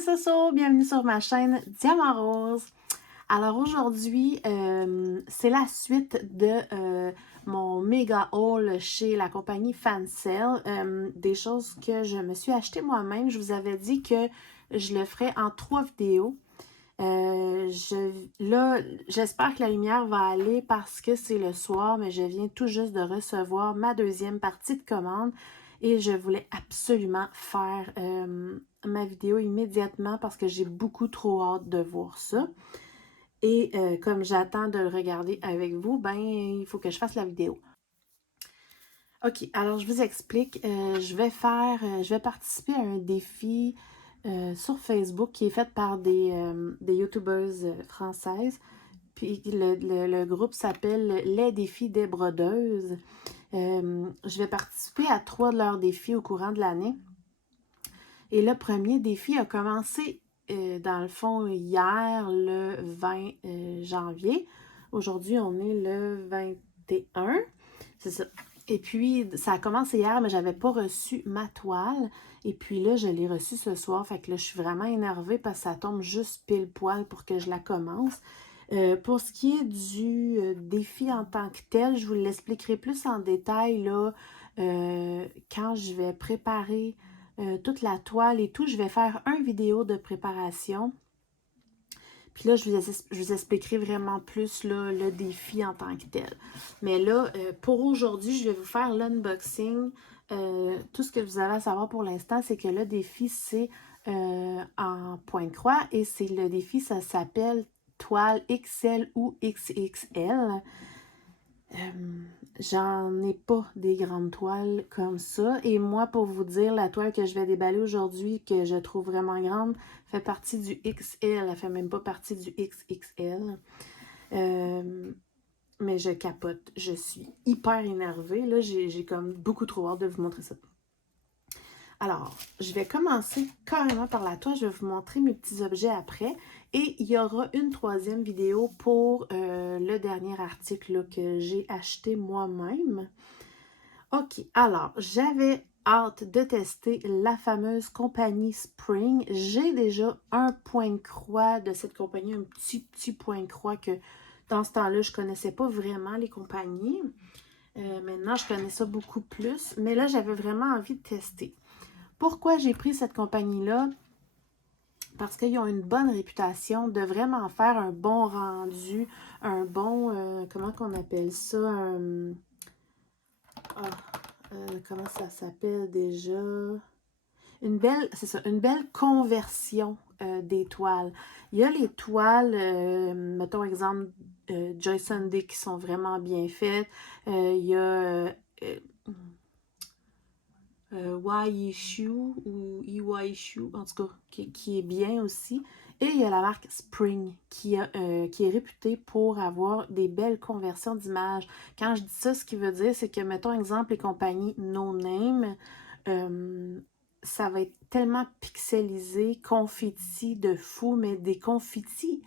c'est Soso, bienvenue sur ma chaîne Diamant Rose. Alors aujourd'hui, c'est la suite de mon méga haul chez la compagnie Fancel, des choses que je me suis achetées moi-même. Je vous avais dit que je le ferais en 3 vidéos. Là, j'espère que la lumière va aller parce que c'est le soir, mais je viens tout juste de recevoir ma deuxième partie de commande et je voulais absolument faire ma vidéo immédiatement parce que j'ai beaucoup trop hâte de voir ça. Et comme j'attends de le regarder avec vous, ben il faut que je fasse la vidéo. OK, alors je vous explique. Je vais participer à un défi sur Facebook qui est fait par des YouTubeuses françaises. Puis le groupe s'appelle Les Défis des Brodeuses. Je vais participer à 3 de leurs défis au courant de l'année. Et le premier défi a commencé, dans le fond, hier, le 20 janvier. Aujourd'hui, on est le 21. C'est ça. Et puis, ça a commencé hier, mais j'avais pas reçu ma toile. Et puis là, je l'ai reçue ce soir. Fait que là, je suis vraiment énervée parce que ça tombe juste pile poil pour que je la commence. Pour ce qui est du défi en tant que tel, je vous l'expliquerai plus en détail là, quand je vais préparer toute la toile et tout. Je vais faire une vidéo de préparation. Puis là, je vous expliquerai vraiment plus là, le défi en tant que tel. Mais là, pour aujourd'hui, je vais vous faire l'unboxing. Tout ce que vous avez à savoir pour l'instant, c'est que le défi, c'est en point de croix. Et c'est le défi, ça s'appelle toile XL ou XXL. J'en ai pas des grandes toiles comme ça. Et moi, pour vous dire, la toile que je vais déballer aujourd'hui, que je trouve vraiment grande, fait partie du XL. Elle fait même pas partie du XXL. Mais je capote. Je suis hyper énervée. Là, j'ai comme beaucoup trop hâte de vous montrer ça. Alors, je vais commencer carrément par la toile. Je vais vous montrer mes petits objets après. Et il y aura une troisième vidéo pour le dernier article là, que j'ai acheté moi-même. OK, alors, j'avais hâte de tester la fameuse compagnie Spring. J'ai déjà un point de croix de cette compagnie, un petit point de croix que dans ce temps-là, je ne connaissais pas vraiment les compagnies. Maintenant, je connais ça beaucoup plus. Mais là, j'avais vraiment envie de tester. Pourquoi j'ai pris cette compagnie-là? Parce qu'ils ont une bonne réputation de vraiment faire un bon rendu, un bon, comment qu'on appelle ça? Comment ça s'appelle déjà? C'est ça, une belle conversion des toiles. Il y a les toiles, mettons exemple, Joy Sunday qui sont vraiment bien faites. Il y a Waishu ou Iwaishu, en tout cas, qui est bien aussi. Et il y a la marque Spring qui est réputée pour avoir des belles conversions d'images. Quand je dis ça, ce qui veut dire, c'est que, mettons exemple, les compagnies No Name, ça va être tellement pixelisé, confetti de fou, mais des confettis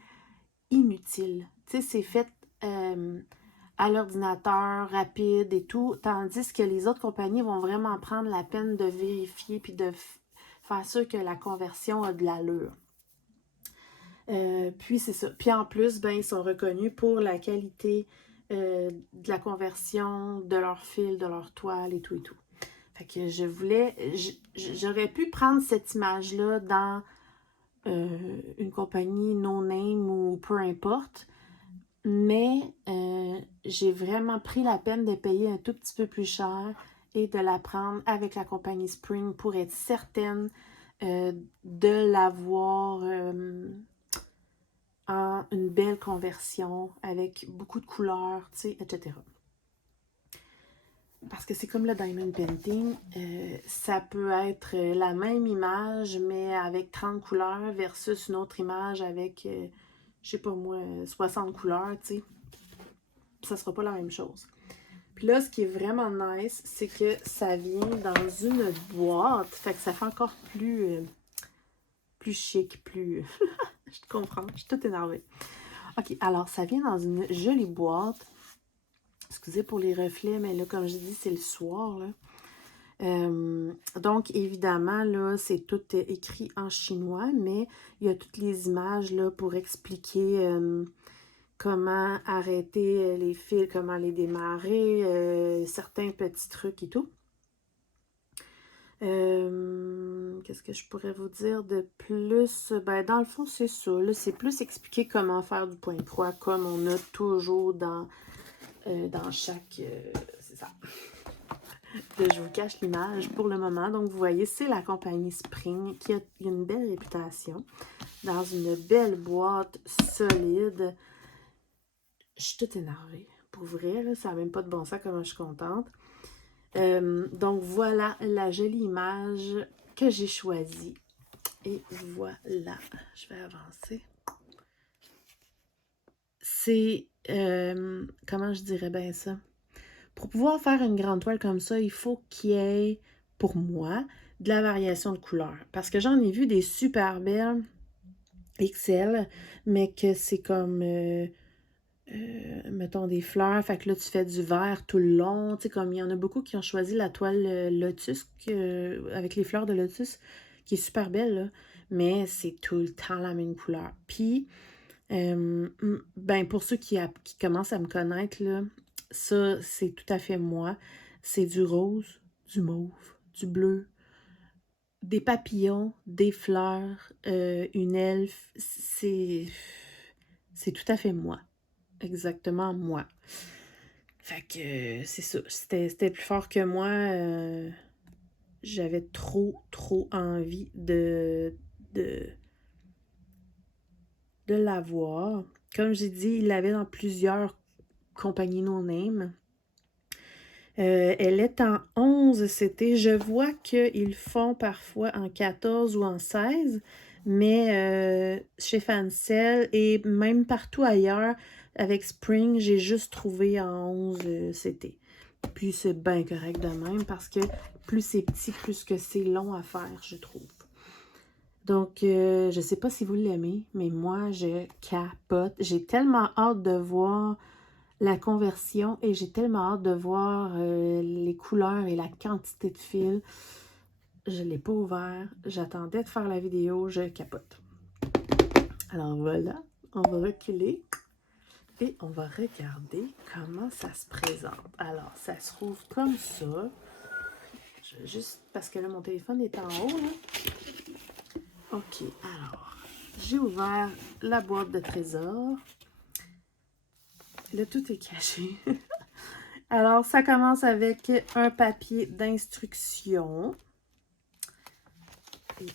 inutiles. Tu sais, c'est fait à l'ordinateur, rapide et tout, tandis que les autres compagnies vont vraiment prendre la peine de vérifier puis de faire sûr que la conversion a de l'allure. Puis c'est ça. Puis en plus, ben, ils sont reconnus pour la qualité de la conversion de leur fil, de leur toile et tout et tout. Fait que j'aurais pu prendre cette image-là dans une compagnie no-name ou peu importe, mais j'ai vraiment pris la peine de payer un tout petit peu plus cher et de la prendre avec la compagnie Spring pour être certaine de l'avoir en une belle conversion avec beaucoup de couleurs, tu sais, etc. Parce que c'est comme le diamond painting, ça peut être la même image, mais avec 30 couleurs versus une autre image avec, je sais pas moi, 60 couleurs, tu sais. Ça sera pas la même chose. Puis là, ce qui est vraiment nice, c'est que ça vient dans une boîte. Fait que ça fait encore plus chic, plus... Je te comprends, je suis toute énervée. OK, alors ça vient dans une jolie boîte. Excusez pour les reflets, mais là, comme je dis, c'est le soir, là. Donc, évidemment, là, c'est tout écrit en chinois, mais il y a toutes les images là, pour expliquer comment arrêter les fils, comment les démarrer, certains petits trucs et tout. Qu'est-ce que je pourrais vous dire de plus? Ben, dans le fond, c'est ça. C'est plus expliquer comment faire du point croix, comme on a toujours dans chaque... c'est ça. Je vous cache l'image pour le moment. Donc, vous voyez, c'est la compagnie Spring qui a une belle réputation dans une belle boîte solide. Je suis toute énervée. Pour vrai, là, ça n'a même pas de bon sens comment je suis contente. Donc, voilà la jolie image que j'ai choisie. Et voilà, je vais avancer. C'est, comment je dirais bien ça? Pour pouvoir faire une grande toile comme ça, il faut qu'il y ait, pour moi, de la variation de couleurs. Parce que j'en ai vu des super belles XL, mais que c'est comme, mettons, des fleurs. Fait que là, tu fais du vert tout le long. Tu sais, comme il y en a beaucoup qui ont choisi la toile lotus, avec les fleurs de lotus, qui est super belle, là. Mais c'est tout le temps la même couleur. Puis, ben, pour ceux qui commencent à me connaître, là, ça, c'est tout à fait moi. C'est du rose, du mauve, du bleu, des papillons, des fleurs, une elfe. C'est tout à fait moi. Exactement moi. Fait que c'est ça. C'était plus fort que moi. J'avais trop envie de l'avoir. Comme j'ai dit, il l'avait dans plusieurs compagnies no-name. Elle est en 11 CT. Je vois qu'ils font parfois en 14 ou en 16, mais chez Fancel et même partout ailleurs, avec Spring, j'ai juste trouvé en 11 CT. Puis c'est bien correct de même parce que plus c'est petit, plus que c'est long à faire, je trouve. Donc, je sais pas si vous l'aimez, mais moi, je capote. J'ai tellement hâte de voir la conversion et j'ai tellement hâte de voir les couleurs et la quantité de fils. Je ne l'ai pas ouvert. J'attendais de faire la vidéo. Je capote. Alors voilà, on va reculer et on va regarder comment ça se présente. Alors, ça se trouve comme ça. Juste parce que là, mon téléphone est en haut. Là. OK, alors, j'ai ouvert la boîte de trésor. Là, tout est caché. Alors, ça commence avec un papier d'instruction. Et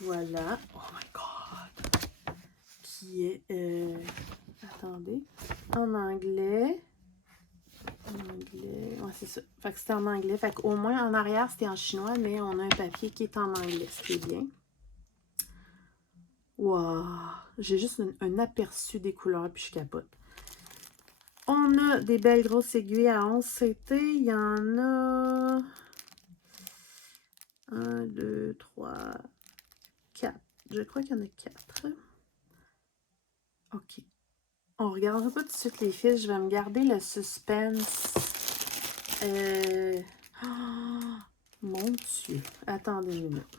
voilà. Oh my God! Qui est, attendez, en anglais. Ouais, c'est ça. Fait que c'était en anglais. Fait qu'au moins, en arrière, c'était en chinois, mais on a un papier qui est en anglais, ce qui est bien. Wow! J'ai juste un aperçu des couleurs, puis je capote. On a des belles grosses aiguilles à 11 CT. Il y en a 1, 2, 3, 4. Je crois qu'il y en a 4. OK. On ne regardera pas tout de suite les fils. Je vais me garder le suspense. Oh, mon Dieu. Attendez une minute.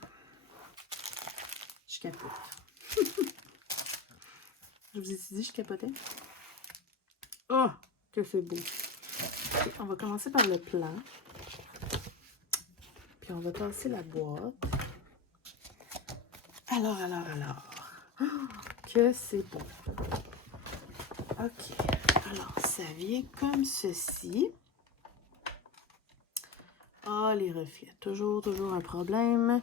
Je capote. Je vous ai dit, je capotais. Oh, que c'est beau. Okay, on va commencer par le plan. Puis on va tasser la boîte. Alors. Oh, que c'est beau. OK. Alors, ça vient comme ceci. Ah, les reflets. Toujours un problème.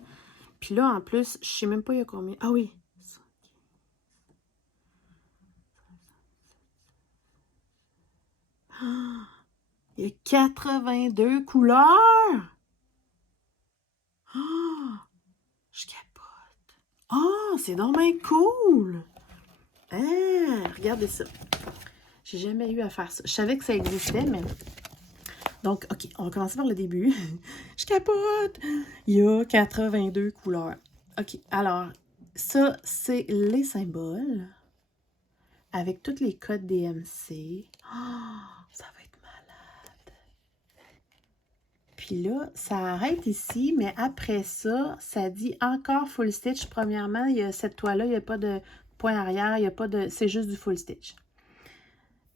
Puis là, en plus, je sais même pas il y a combien. Ah oui. Ah, il y a 82 couleurs. Ah, je capote. Ah, c'est donc bien cool. Ah, regardez ça. J'ai jamais eu à faire ça. Je savais que ça existait, mais... Donc, OK, on va commencer par le début. Je capote! Il y a 82 couleurs. OK, alors, ça, c'est les symboles avec tous les codes DMC. Oh, ça va être malade. Puis là, ça arrête ici, mais après ça, ça dit encore full stitch. Premièrement, il y a cette toile-là, il n'y a pas de point arrière, il y a pas de... c'est juste du full stitch.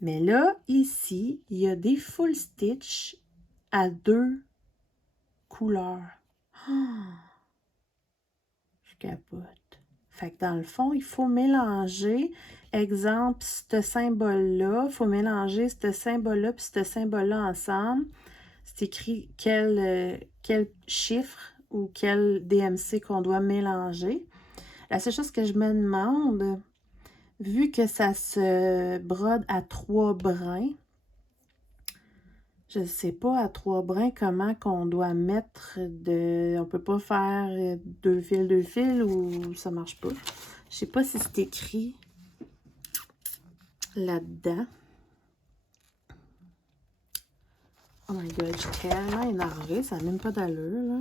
Mais là, ici, il y a des full stitch à 2 couleurs. Je capote. Fait que dans le fond, il faut mélanger, exemple, ce symbole-là, il faut mélanger ce symbole-là et ce symbole-là ensemble. C'est écrit quel chiffre ou quel DMC qu'on doit mélanger. La seule chose que je me demande, vu que ça se brode à 3 brins, je ne sais pas à 3 brins comment qu'on doit mettre de... On peut pas faire 2 fils ou ça marche pas. Je sais pas si c'est écrit là-dedans. Oh my god, je suis tellement énervée, ça n'a même pas d'allure, là.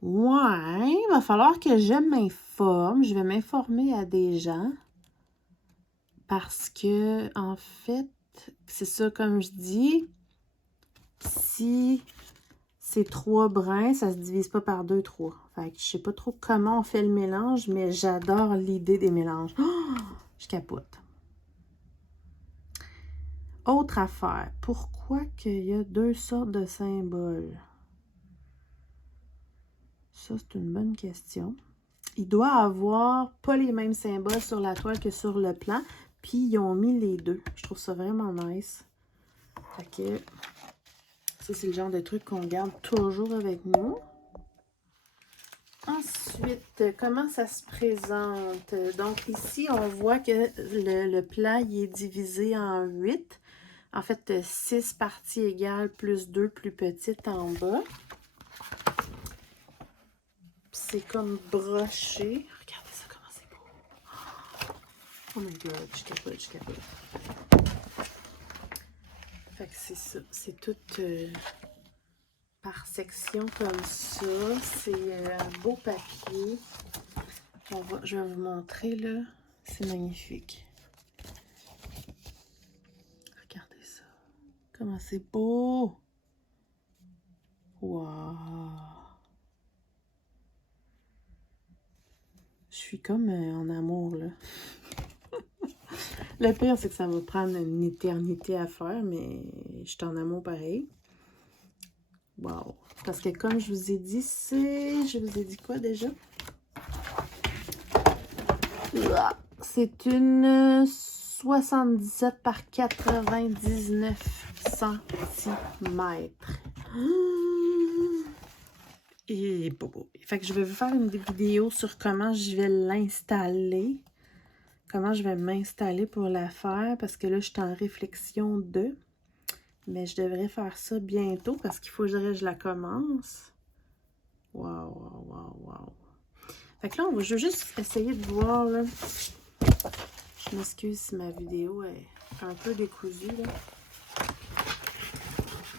Ouais, il va falloir que je m'informe. Je vais m'informer à des gens. Parce que, en fait, c'est ça, comme je dis, si c'est 3 brins, ça se divise pas par 2, 3. Fait que je sais pas trop comment on fait le mélange, mais j'adore l'idée des mélanges. Oh, je capote. Autre affaire, pourquoi qu'il y a 2 sortes de symboles? Ça, c'est une bonne question. Il doit avoir pas les mêmes symboles sur la toile que sur le plan, puis ils ont mis les deux. Je trouve ça vraiment nice. Fait que ça, c'est le genre de truc qu'on garde toujours avec nous. Ensuite, comment ça se présente? Donc ici, on voit que le plan il est divisé en 8. En fait, 6 parties égales plus 2 plus petites en bas. C'est comme broché. Regardez ça, comment c'est beau. Oh my god, je capote, je capote. Fait que c'est ça. C'est tout par section comme ça. C'est un beau papier. Je vais vous montrer là. C'est magnifique. Regardez ça. Comment c'est beau. Wow. Je suis comme en amour là. Le pire, c'est que ça va prendre une éternité à faire, mais je suis en amour pareil. Wow. Parce que comme je vous ai dit, c'est... Je vous ai dit quoi déjà? C'est une 77 par 99 cm. Et bobo. Fait que je vais vous faire une vidéo sur comment je vais l'installer. Comment je vais m'installer pour la faire. Parce que là, je suis en réflexion de... Mais je devrais faire ça bientôt parce qu'il faut que je la commence. Waouh, waouh, waouh, waouh. Fait que là, je vais juste essayer de voir, là. Je m'excuse si ma vidéo est un peu décousue, là.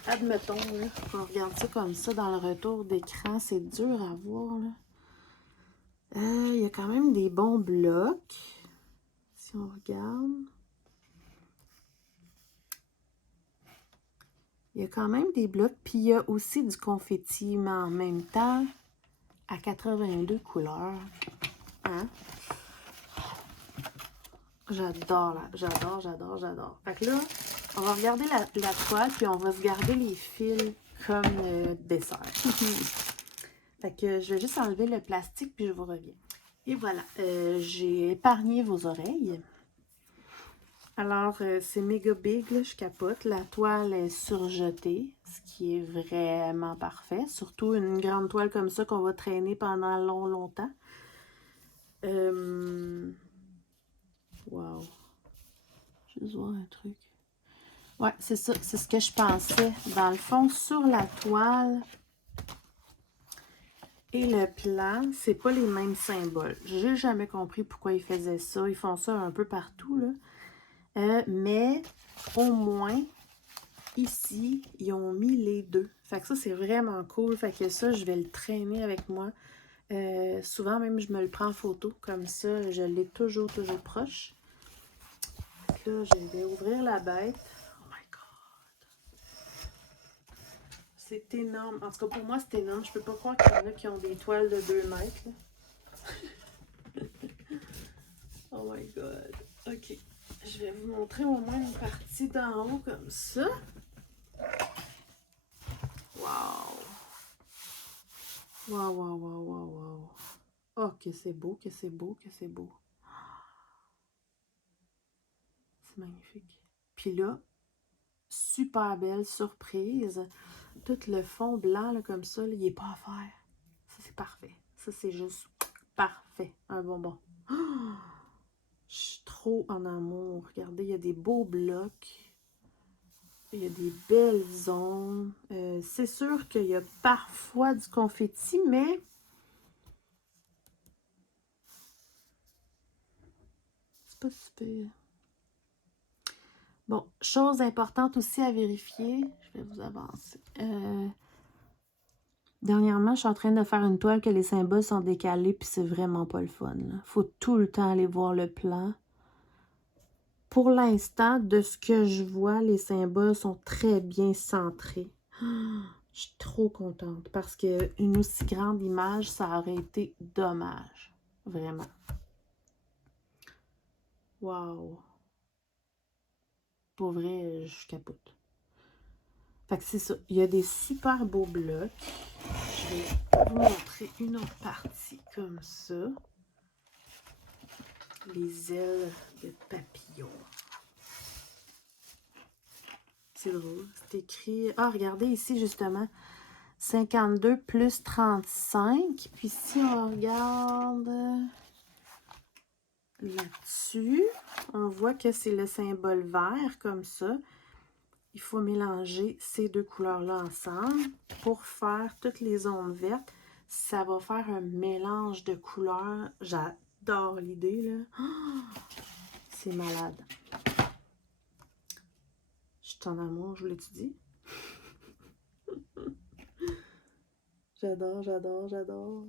Admettons, là, qu'on regarde ça comme ça dans le retour d'écran. C'est dur à voir, là. Il y a quand même des bons blocs. Si on regarde... Il y a quand même des blocs, puis il y a aussi du confetti, mais en même temps, à 82 couleurs. Hein? J'adore, j'adore, j'adore, j'adore. Fait que là, on va regarder la toile, puis on va se garder les fils comme dessert. Fait que je vais juste enlever le plastique, puis je vous reviens. Et voilà, j'ai épargné vos oreilles. Alors, c'est méga big, là, je capote. La toile est surjetée, ce qui est vraiment parfait. Surtout une grande toile comme ça qu'on va traîner pendant longtemps. Wow. Je vais voir un truc. Ouais, c'est ça, c'est ce que je pensais. Dans le fond, sur la toile et le plan, c'est pas les mêmes symboles. J'ai jamais compris pourquoi ils faisaient ça. Ils font ça un peu partout, là. Mais au moins, ici, ils ont mis les deux. Fait que ça, c'est vraiment cool. Fait que ça, je vais le traîner avec moi. Souvent, même, je me le prends en photo. Comme ça, je l'ai toujours proche. Fait que là, je vais ouvrir la bête. Oh my God! C'est énorme. En tout cas, pour moi, c'est énorme. Je peux pas croire qu'il y en a qui ont des toiles de 2 mètres. Là. Oh my god. OK. Je vais vous montrer au moins une partie d'en haut comme ça. Wow! Wow, wow, wow, wow, wow. Oh, que c'est beau, que c'est beau, que c'est beau. C'est magnifique. Puis là, super belle surprise. Tout le fond blanc, là, comme ça, là, il n'est pas à faire. Ça, c'est parfait. Ça, c'est juste parfait. Un bonbon. Oh, je suis trop en amour. Regardez, il y a des beaux blocs. Il y a des belles zones. C'est sûr qu'il y a parfois du confetti, mais c'est pas super. Bon, chose importante aussi à vérifier. Je vais vous avancer. Dernièrement, je suis en train de faire une toile que les symboles sont décalés, puis c'est vraiment pas le fun. Il faut tout le temps aller voir le plan. Pour l'instant, de ce que je vois, les symboles sont très bien centrés. Je suis trop contente parce qu'une aussi grande image, ça aurait été dommage. Vraiment. Wow! Pour vrai, je capote. Fait que c'est ça. Il y a des super beaux blocs. Je vais vous montrer une autre partie comme ça. Les ailes de papillon. C'est drôle. C'est écrit... Ah, regardez ici, justement. 52 plus 35. Puis si on regarde là-dessus, on voit que c'est le symbole vert, comme ça. Il faut mélanger ces deux couleurs-là ensemble pour faire toutes les zones vertes. Ça va faire un mélange de couleurs. J'adore l'idée, là. Oh, c'est malade. Je suis en amour, je vous l'ai-tu dit? J'adore, j'adore, j'adore.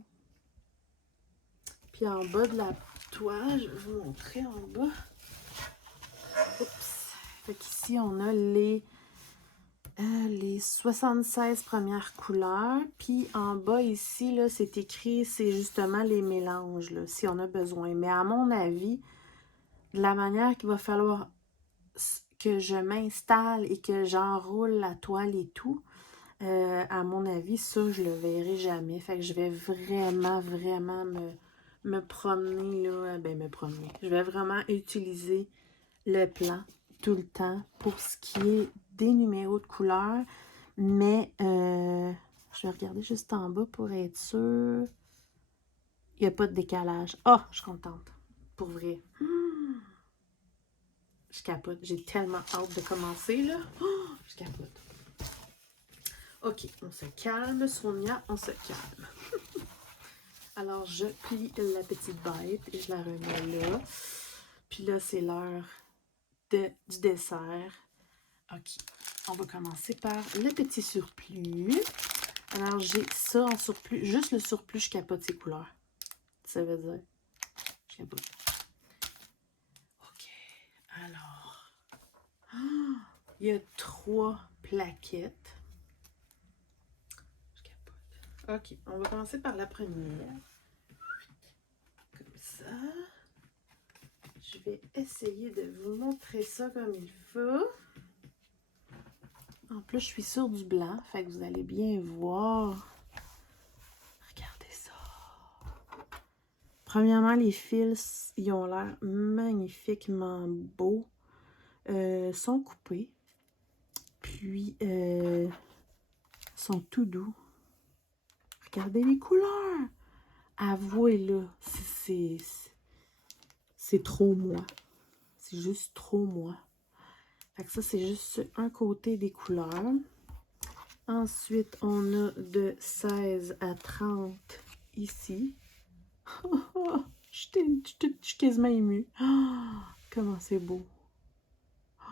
Puis en bas de la toile, je vais vous montrer en bas. Oups. Fait qu'ici, on a les 76 premières couleurs. Puis en bas ici, là, c'est écrit, c'est justement les mélanges, là, si on a besoin. Mais à mon avis, de la manière qu'il va falloir que je m'installe et que j'enroule la toile et tout, à mon avis, ça, je le verrai jamais. Fait que je vais vraiment, vraiment me promener, là. Ben, me promener. Je vais vraiment utiliser le plan tout le temps pour ce qui est des numéros de couleurs. Mais, je vais regarder juste en bas pour être sûre. Il n'y a pas de décalage. Ah, je suis contente. Pour vrai. Je capote. J'ai tellement hâte de commencer, là. Oh, je capote. OK, on se calme, Sonia, on se calme. Alors, je plie la petite bête et je la remets là. Puis là, c'est l'heure du dessert. OK, on va commencer par le petit surplus. Alors, j'ai ça en surplus. Juste le surplus, je capote ses couleurs. Ça veut dire, je capote. OK, alors. Oh, il y a 3 plaquettes. OK, on va commencer par la première. Comme ça. Je vais essayer de vous montrer ça comme il faut. En plus, je suis sur du blanc, fait que vous allez bien voir. Regardez ça. Premièrement, les fils, ils ont l'air magnifiquement beaux. Sont coupés. Puis, sont tout doux. Regardez les couleurs. Avouez-le, c'est trop moi. C'est juste trop moi. Fait que ça, c'est juste un côté des couleurs. Ensuite, on a de 16 à 30 ici. Je suis quasiment émue. Oh, comment c'est beau. Oh,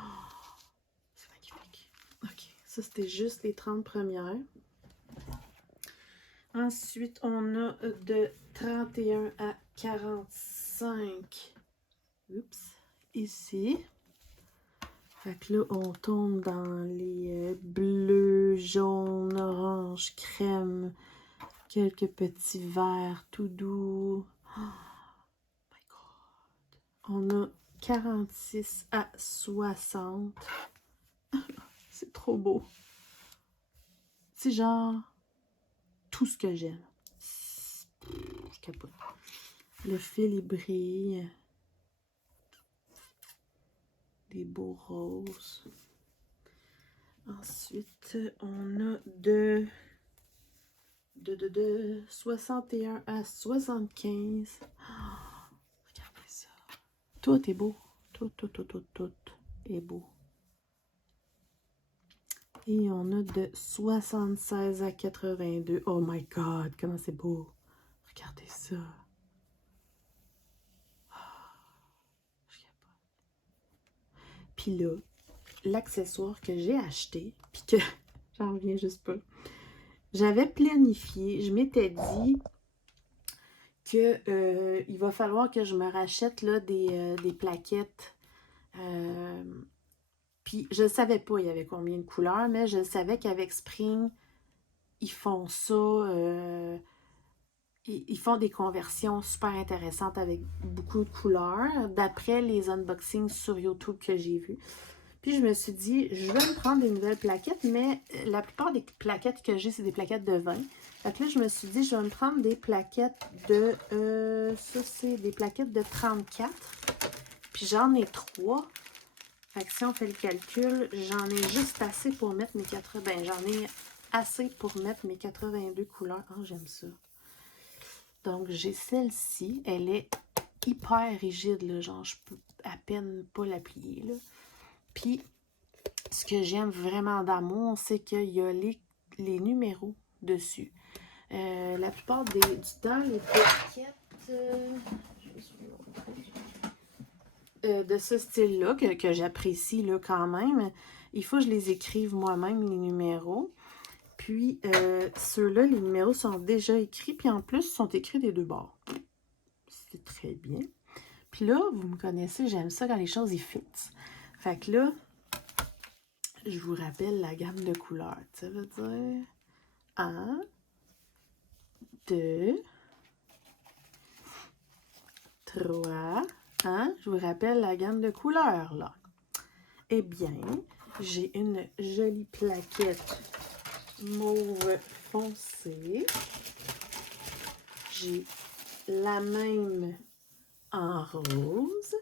c'est magnifique. OK, ça, c'était juste les 30 premières. Ensuite, on a de 31 à 45. Oups. Ici. Fait que là, on tombe dans les bleus, jaunes, orange, crème, quelques petits verts tout doux. Oh my God! On a 46 à 60. C'est trop beau. C'est genre tout ce que j'aime. Je capote. Le fil, il brille. Des beaux roses. Ensuite, on a de 61 à 75. Oh, regardez ça. Tout est beau. Tout est beau. Et on a de 76 à 82. Oh my God, comment c'est beau. Regardez ça. Puis là, l'accessoire que j'ai acheté, puis que j'en reviens juste pas. J'avais planifié, je m'étais dit que il va falloir que je me rachète là, des plaquettes. Puis je savais pas il y avait combien de couleurs, mais je savais qu'avec Spring, ils font ça. Ils font des conversions super intéressantes avec beaucoup de couleurs, d'après les unboxings sur YouTube que j'ai vus. Puis je me suis dit, je vais me prendre des nouvelles plaquettes, mais la plupart des plaquettes que j'ai, c'est des plaquettes de 20. Fait que là, je me suis dit, je vais me prendre des plaquettes de... ça, c'est des plaquettes de 34. Puis j'en ai 3. Fait que si on fait le calcul, j'en ai juste assez pour mettre mes 80... Ben, j'en ai assez pour mettre mes 82 couleurs. Oh, j'aime ça. Donc, j'ai celle-ci. Elle est hyper rigide, là. Genre, je peux à peine pas la plier, là. Puis, ce que j'aime vraiment d'amour, c'est qu'il y a les numéros dessus. La plupart du temps, les plaquettes de ce style-là, que j'apprécie là, quand même, il faut que je les écrive moi-même, les numéros. Puis, ceux-là, les numéros sont déjà écrits, puis en plus, sont écrits des deux bords. C'est très bien. Puis là, vous me connaissez, j'aime ça quand les choses y fit. Fait que là, je vous rappelle la gamme de couleurs. Ça veut dire 1, 2, 3. Hein? Je vous rappelle la gamme de couleurs, là. Eh bien, j'ai une jolie plaquette mauve foncé. J'ai la même en rose.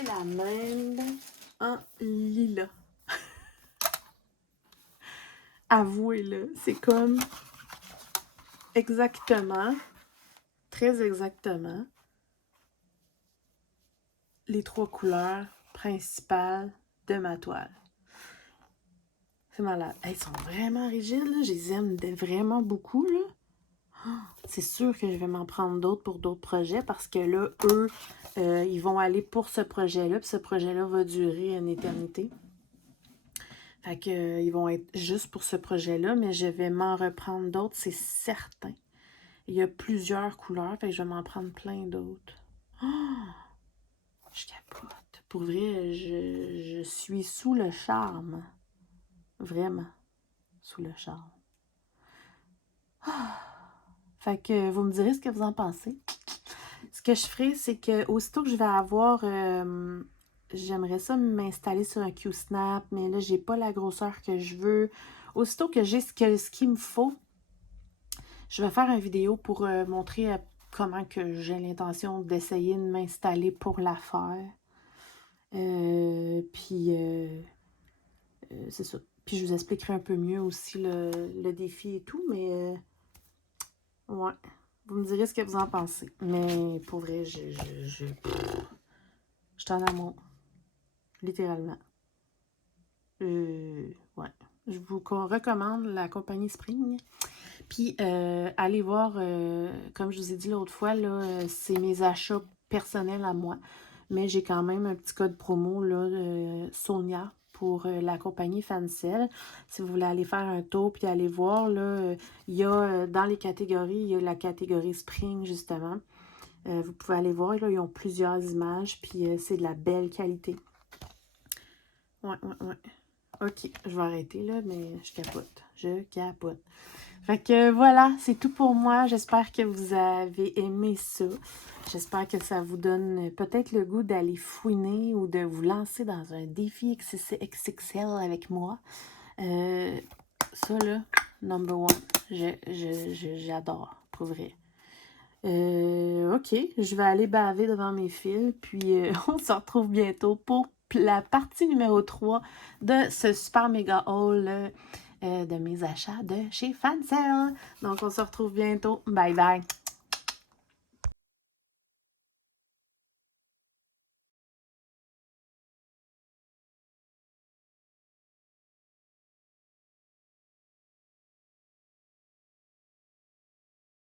Et la même en lilas. Avouez-le, c'est comme exactement, très exactement, les 3 couleurs principales de ma toile. C'est malade. Elles sont vraiment rigides, là. Je les aime vraiment beaucoup, là. C'est sûr que je vais m'en prendre d'autres pour d'autres projets parce que là, eux, ils vont aller pour ce projet-là. Puis ce projet-là va durer une éternité. Fait que, ils vont être juste pour ce projet-là, mais je vais m'en reprendre d'autres, c'est certain. Il y a plusieurs couleurs, fait que je vais m'en prendre plein d'autres. Oh, je capote. Pour vrai, je suis sous le charme. Vraiment, sous le charme. Oh. Fait que vous me direz ce que vous en pensez. Ce que je ferai, c'est que aussitôt que je vais avoir... j'aimerais ça m'installer sur un Q-Snap, mais là, j'ai pas la grosseur que je veux. Aussitôt que j'ai ce qu'il me faut, je vais faire une vidéo pour montrer comment que j'ai l'intention d'essayer de m'installer pour la faire. C'est ça. Puis je vous expliquerai un peu mieux aussi le défi et tout, mais ouais. Vous me direz ce que vous en pensez. Mais pour vrai, je suis en amour. Littéralement. Ouais. Je vous recommande la compagnie Spring. Puis, allez voir, comme je vous ai dit l'autre fois, là, c'est mes achats personnels à moi. Mais j'ai quand même un petit code promo, là, Sonia, pour la compagnie Fancel. Si vous voulez aller faire un tour puis aller voir, là, il y a dans les catégories, il y a la catégorie Spring, justement. Vous pouvez aller voir, là, ils ont plusieurs images, puis c'est de la belle qualité. Ouais. OK, je vais arrêter, là, mais je capote. Je capote. Fait que voilà, c'est tout pour moi. J'espère que vous avez aimé ça. J'espère que ça vous donne peut-être le goût d'aller fouiner ou de vous lancer dans un défi XXL avec moi. Ça, là, number one. J'adore, pour vrai. OK, je vais aller baver devant mes fils, puis on se retrouve bientôt pour la partie numéro 3 de ce super méga haul de mes achats de chez Fancel. Donc, on se retrouve bientôt. Bye bye!